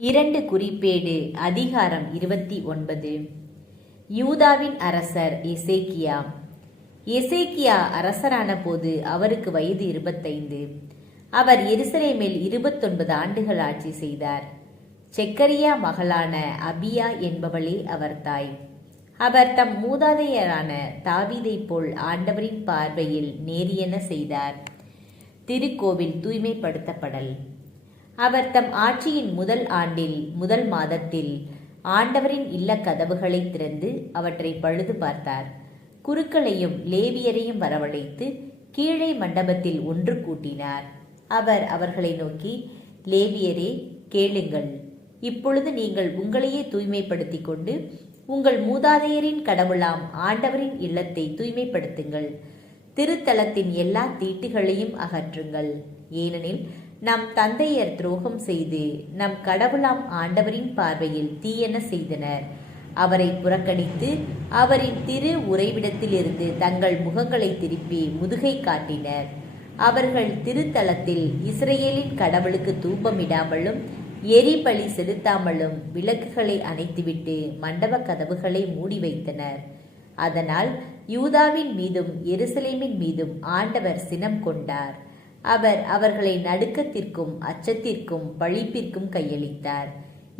2 குறிப்பேடு அதிகாரம் 29. யூதாவின் அரசர் எசேக்கியா. எசேக்கியா அரசரான போது அவருக்கு வயது 25. அவர் எருசலேமில் 29 ஆண்டுகள் ஆட்சி செய்தார். செக்கரியா மகளான அபியா என்பவளே அவர் தாய். அவர் தம் மூதாதையரான தாவீதைப் போல் ஆண்டவரின் பார்வையில் நேரியன செய்தார். திருக்கோவில் தூய்மைப்படுத்தப்படல். அவர் தம் ஆட்சியின் முதல் ஆண்டில் முதல் மாதத்தில் ஆண்டவரின் இல்ல கதவுகளை திறந்து அவற்றை பழுது பார்த்தார். குருக்களையும் லேவியரையும் வரவழைத்து கீழே மண்டபத்தில் ஒன்று கூட்டினார். அவர் அவர்களை நோக்கி, லேவியரே, கேளுங்கள். இப்பொழுது நீங்கள் உங்களையே தூய்மைப்படுத்திக் கொண்டு உங்கள் மூதாதையரின் கடவுளாம் ஆண்டவரின் இல்லத்தை தூய்மைப்படுத்துங்கள். திருத்தலத்தின் எல்லா தீட்டுகளையும் அகற்றுங்கள். ஏனெனில் நம் தந்தையர் துரோகம் செய்து நம் கடவுளாம் ஆண்டவரின் பார்வையில் தீயன செய்தனர். அவரை புறக்கணித்து அவரின் திரு உறைவிடத்திலிருந்து தங்கள் முகங்களை திருப்பி முதுகை காட்டினர். அவர்கள் திருத்தலத்தில் இஸ்ரேலின் கடவுளுக்கு தூபமிடாமலும் எரிபலி செலுத்தாமலும் விளக்குகளை அணைத்துவிட்டு மண்டப கதவுகளை மூடி வைத்தனர். அதனால் யூதாவின் மீதும் எருசலேமின் மீதும் ஆண்டவர் சினம் கொண்டார். அவர் அவர்களை நடுக்கத்திற்கும் அச்சத்திற்கும் பழிப்பிற்கும் கையளித்தார்.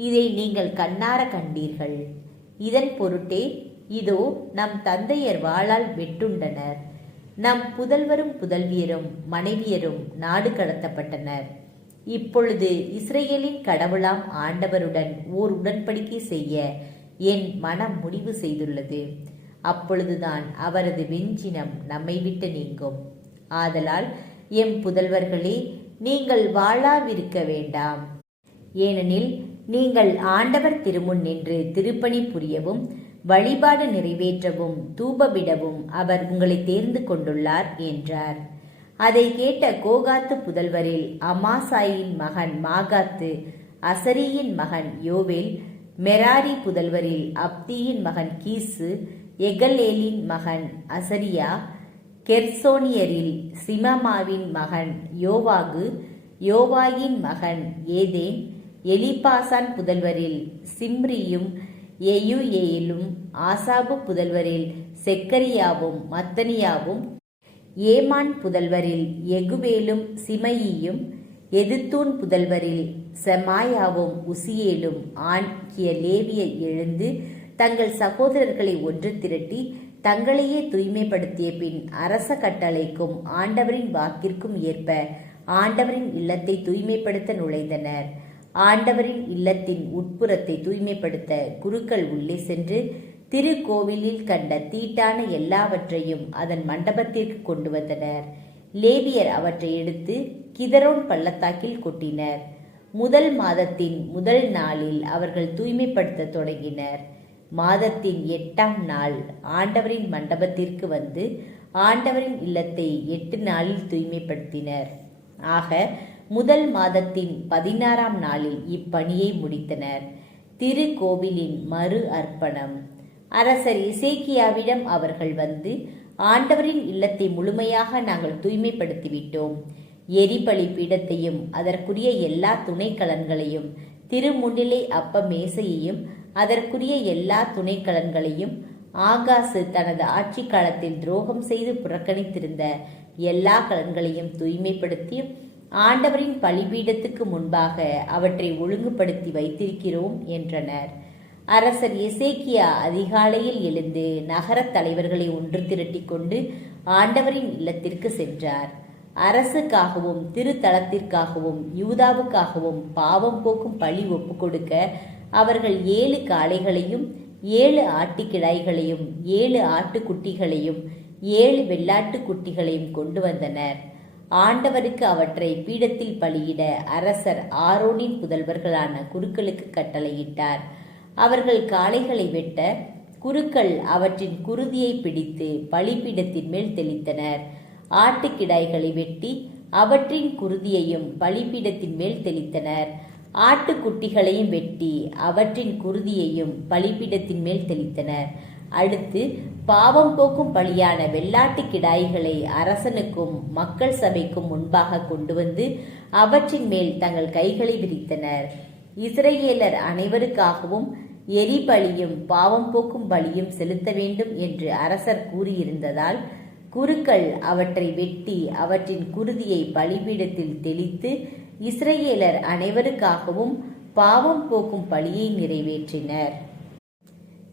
இதை நீங்கள் கண்ணார கண்டீர்கள். இதன் பொருட்டே இதோ நம் தந்தையர் வாளால் வெட்டுண்டனர். நம் புதல்வரும் புதல்வியரும் மனைவியரும் நாடு கடத்தப்பட்டனர். இப்பொழுது இஸ்ரேலின் கடவுளாம் ஆண்டவருடன் ஓர் உடன்படிக்கை செய்ய என் மனம் முடிவு செய்துள்ளது. அப்பொழுதுதான் அவரது வெஞ்சினம் நம்மை விட்டு நீங்கும். ஆதலால் எம் புதல்வர்களே, நீங்கள் வாளாவிருக்க வேண்டாம். ஏனெனில் நீங்கள் ஆண்டவர் திருமுன் நின்று திருப்பணி புரியவும் வழிபாடு நிறைவேற்றவும் தூபமிடவும் அவர் உங்களை தேர்ந்து கொண்டுள்ளார் என்றார். அதை கேட்ட கோகாத்து புதல்வரில் அமாசாயின் மகன் மாகாத்து, அசரியின் மகன் யோவேல், மெராரி புதல்வரில் அப்தியின் மகன் கீசு, எகலேலின் மகன் அசரியா, கெர்சோனியரில் சிமமாவின் மகன் யோவாகு, யோவாயின் மகன் ஏதேன், எலிபாசான் புதல்வரில் சிம்ரியும் எயுயேலும், ஆசாபு புதல்வரில் செக்கரியாவும் மத்தனியாவும், ஏமான் புதல்வரில் எகுவேலும் சிமையும், எதுத்தூன் புதல்வரில் செமாயாவும் உசியேலும் ஆகிய லேவியர் எழுந்து தங்கள் சகோதரர்களை ஒன்று திரட்டி தங்களையே தூய்மைப்படுத்திய பின் அரச கட்டளைக்கும் ஆண்டவரின் வாக்கிற்கும் ஏற்ப ஆண்டவரின் இல்லத்தை தூய்மைப்படுத்த நுழைந்தனர். ஆண்டவரின் இல்லத்தின் உட்புறத்தை தூய்மைப்படுத்த குருக்கள் உள்ளே சென்று திருக்கோவிலில் கண்ட தீட்டான எல்லாவற்றையும் அதன் மண்டபத்திற்கு கொண்டு வந்தனர். லேவியர் அவற்றை எடுத்து கிதரோன் பள்ளத்தாக்கில் கொட்டினர். முதல் மாதத்தின் முதல் நாளில் அவர்கள் தூய்மைப்படுத்த தொடங்கினர். மாதத்தின் 8ஆம் நாள் ஆண்டவரின் மண்டபத்திற்கு வந்து ஆண்டவரின் இல்லத்தை 8 நாளில் தூய்மைப்படுத்தினர். ஆக முதல் மாதத்தின் 16ஆம் நாளில் இப்பணியை முடித்தனர். திருக்கோவிலின் மறு அர்ப்பணம். அரசர் எசேக்கியாவிடம் அவர்கள் வந்து, ஆண்டவரின் இல்லத்தை முழுமையாக நாங்கள் தூய்மைப்படுத்திவிட்டோம். எரிபலி பீடத்தையும் அதற்குரிய எல்லா துணைக்கலன்களையும் திருமுன்னிலை அப்ப மேசையையும் அதற்குரிய எல்லா துணைக்கலன்களையும், ஆகாசு தனது ஆட்சி காலத்தில் துரோகம் செய்து புறக்கணித்திருந்த எல்லா கலன்களையும் தூய்மைப்படுத்தி ஆண்டவரின் பலிபீடத்துக்கு முன்பாக அவற்றை ஒழுங்குபடுத்தி வைத்திருக்கிறோம் என்றனர். அரசர் எசேக்கியா அதிகாலையில் எழுந்து நகரத் தலைவர்களை ஒன்று திரட்டி கொண்டு ஆண்டவரின் இல்லத்திற்கு சென்றார். அரசுக்காகவும் திருத்தலத்திற்காகவும் யூதாவுக்காகவும் பாவம் போக்கும் பழி ஒப்பு கொடுக்க அவர்கள் 7 காளைகளையும் 7 ஆட்டுக்கிடாய்களையும் 7 ஆட்டுக்குட்டிகளையும் 7 வெள்ளாட்டு குட்டிகளையும் கொண்டு வந்தனர். ஆண்டவருக்கு அவற்றை பீடத்தில் பலியிட அரசர் ஆரோனின் புதல்வர்களான குருக்களுக்கு கட்டளையிட்டார். அவர்கள் காளைகளை வெட்ட குருக்கள் அவற்றின் குருதியை பிடித்து பலிபீடத்தின் மேல் தெளித்தனர். ஆட்டுக்கிடாய்களை வெட்டி அவற்றின் குருதியையும் பலிபீடத்தின் மேல் தெளித்தனர். ஆட்டுக்குட்டிகளையும் வெட்டி அவற்றின் குருதியையும் பலிபீடத்தின் மேல் தெளித்தனர். அடுத்து பாவம் போக்கும் பலியான வெள்ளாட்டு கிடாய்களை அரசனுக்கும் மக்கள் சபைக்கும் முன்பாக கொண்டு வந்து அவற்றின் மேல் தங்கள் கைகளை விரித்தனர். இஸ்ரவேலர் அனைவருக்காகவும் எரிபலியும் பாவம் போக்கும் பலியும் செலுத்த வேண்டும் என்று அரசர் கூறியிருந்ததால் குருக்கள் அவற்றை வெட்டி அவற்றின் குருதியை பலிபீடத்தில் தெளித்து இஸ்ரவேலர் அனைவருக்காகவும் பாவம் போக்கும் பலியை நிறைவேற்றினர்.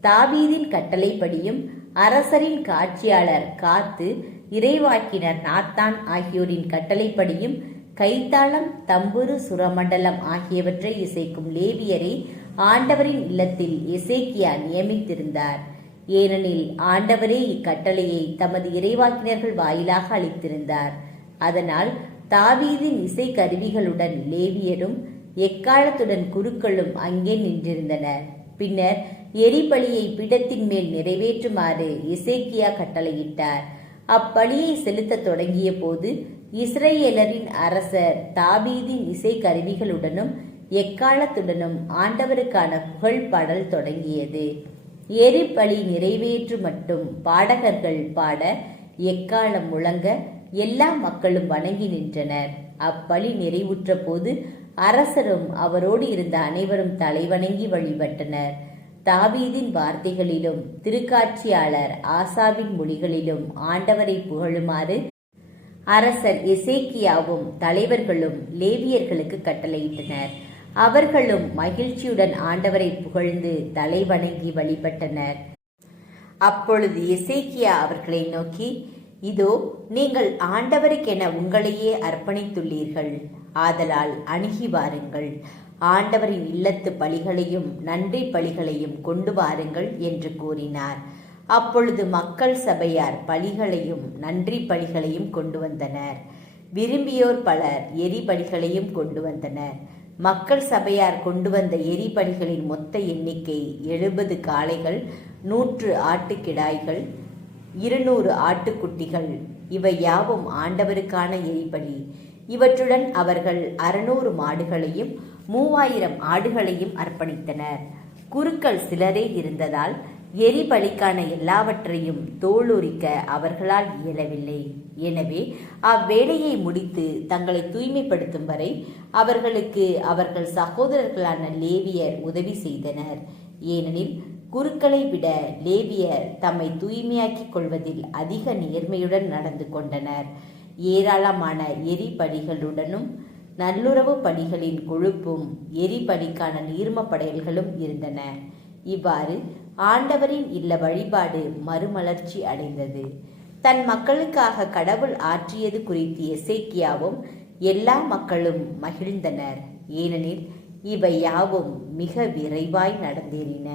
தாவீதின் கட்டளைப்படியும் அரசரின் காட்சியாளர் காத்து இறைவாக்கினர் நாத்தான் ஆகியோரின் கட்டளைப்படியும் கைத்தாளம் தம்புரு சுரமண்டலம் ஆகியவற்றை இசைக்கும் லேவியரை ஆண்டவரின் இல்லத்தில் எசேக்கியா நியமித்திருந்தார். ஏனெனில் ஆண்டவரே இக்கட்டளையை தமது இறைவாக்கினர்கள் வாயிலாக அளித்திருந்தார். அதனால் தாவீதின் இசை கருவிகளுடன் லேவியரும் எக்காலத்துடன் குருக்களும் அங்கே நின்றிருந்தனர். பின்னர் எரிபலியை பீடத்தின் மேல் நிறைவேற்றுமாறு எசேக்கியா கட்டளையிட்டார். அப்பலியை செலுத்த தொடங்கிய போது இஸ்ரவேலரின் அரசர் தாவீதின் இசை கருவிகளுடனும் எக்காலத்துடனும் ஆண்டவருக்கான புகழ் பாடல் தொடங்கியது. எரிபலி நிறைவேற்று மட்டும் பாடகர்கள் பாட எக்காலம் முழங்க எல்லா மக்களும் வணங்கி நின்றனர். அப்பலி நிறைவுற்ற போது அரசரும் அவரோடு இருந்த அனைவரும் தலைவணங்கி வழிபட்டனர். தாவீதின் வார்த்தைகளிலும் திருக்காட்சியாளர் ஆசாவின் மொழிகளிலும் ஆண்டவரை புகழுமாறு அரசர் எசேக்கியாவும் தலைவர்களும் லேவியர்களுக்கு கட்டளையிட்டனர். அவர்களும் மகிழ்ச்சியுடன் ஆண்டவரை புகழ்ந்து தலைவணங்கி வழிபட்டனர். அப்பொழுது எசேக்கியா அவர்களை நோக்கி, இதோ நீங்கள் ஆண்டவருக்கென உங்களையே அர்ப்பணித்துள்ளீர்கள். ஆதலால் அணுகி வாருங்கள், ஆண்டவரின் இல்லத்து பலிகளையும் நன்றி பலிகளையும் கொண்டு வாருங்கள் என்று கூறினார். அப்பொழுது மக்கள் சபையார் பலிகளையும் நன்றி பலிகளையும் கொண்டு வந்தனர். விரும்பியோர் பலர் எரிபலிகளையும் கொண்டு வந்தனர். மக்கள் சபையார் கொண்டு வந்த எரிபலிகளின் மொத்த எண்ணிக்கை 70 காளைகள், 100 ஆட்டுக்கிடாய்கள், 200 ஆட்டுக்குட்டிகள். இவை யாவும் ஆண்டவருக்கான எரிபலி. இவற்றுடன் அவர்கள் 600 மாடுகளையும் 3000 ஆடுகளையும் அர்ப்பணித்தனர். குருக்கள் சிலரே இருந்ததால் எரிபலிக்கான எல்லாவற்றையும் தோலுரிக்க அவர்களால் இயலவில்லை. எனவே அவ்வேளையை முடித்து தங்களை தூய்மைப்படுத்தும் வரை அவர்களுக்கு அவர்கள் சகோதரர்களான லேவியர் உதவி செய்தனர். ஏனெனில் குருக்களை விட லேவியர் தம்மை தூய்மையாக்கிக் கொள்வதில் அதிக நேர்மையுடன் நடந்து கொண்டனர். ஏராளமான எரிபலிகளுடனும் நல்லுறவு பலிகளின் கொழுப்பும் எரிபலிக்கான நீர்ம படையல்களும் இருந்தன. இவ்வாறு ஆண்டவரின் இல்ல வழிபாடு மறுமலர்ச்சி அடைந்தது. தன் மக்களுக்காக கடவுள் ஆற்றியது குறித்து எசேக்கியாவும் எல்லா மக்களும் மகிழ்ந்தனர். ஏனெனில் இவை யாவும் மிக விரைவாய் நடந்தேறின.